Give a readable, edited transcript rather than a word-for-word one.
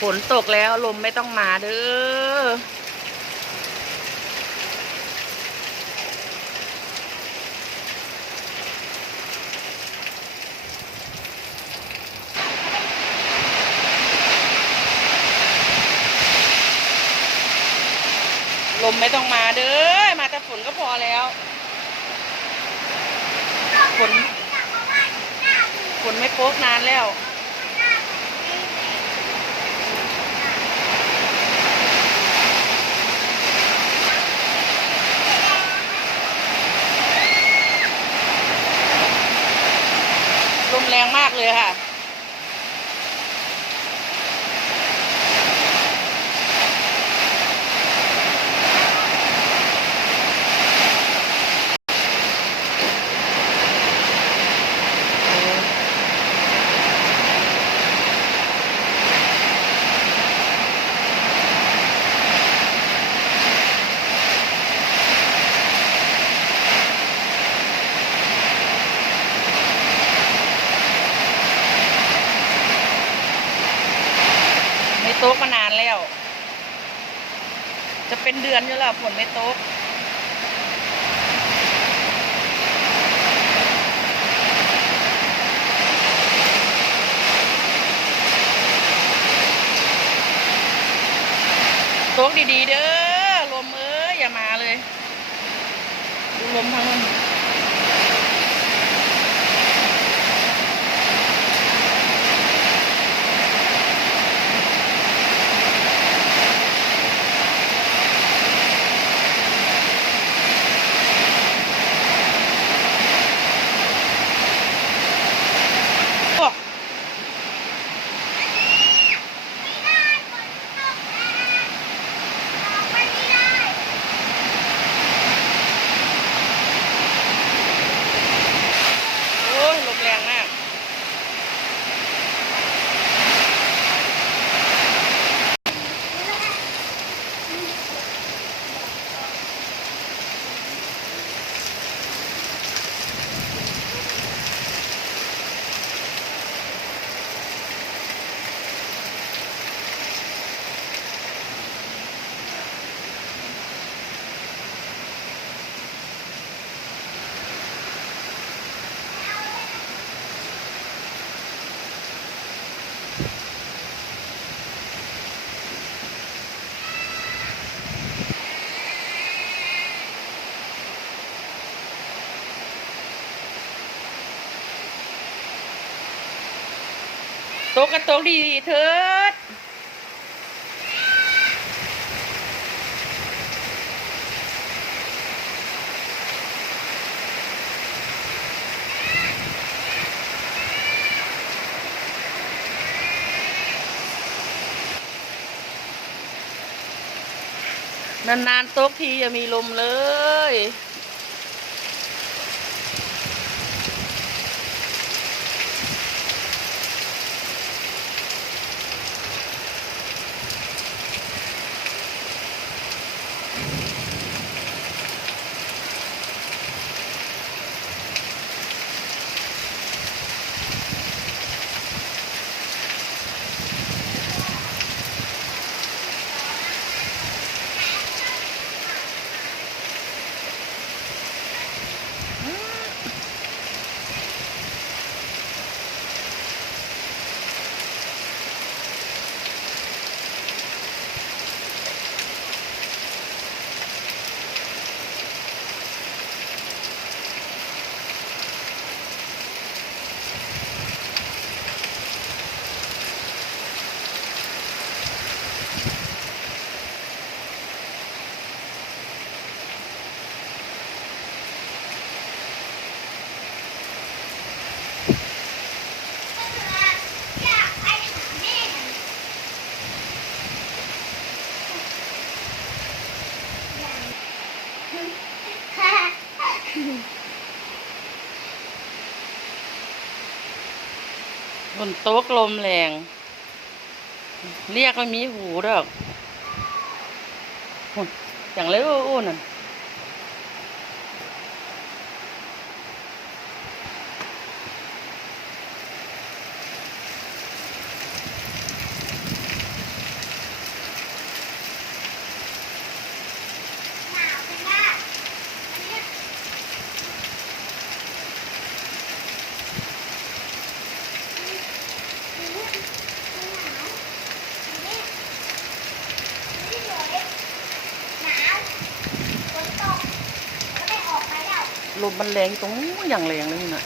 ฝนตกแล้วลมไม่ต้องมาเด้อลมไม่ต้องมาเด้อมาแต่ฝนก็พอแล้วฝนไม่โป๊กนานแล้วลมแรงมากเลยค่ะไม่โต๊กมานานแล้วจะเป็นเดือนอยู่แล้วฝนไม่โต๊กโต๊กดีๆเด้อลมอย่ามาเลยดูลมทางนั้นโอ้ยลมแรงมากโต๊ะกันโต๊ะดีๆเถิดนานๆโต๊ะทีจะมีลมเลยบนโต๊ะลมแรงเรียกไม่มีหูดอกอย่างเลยโอ้นั่น มันแรงตรงนู้นอย่างแรงเลยนู่นน่ะ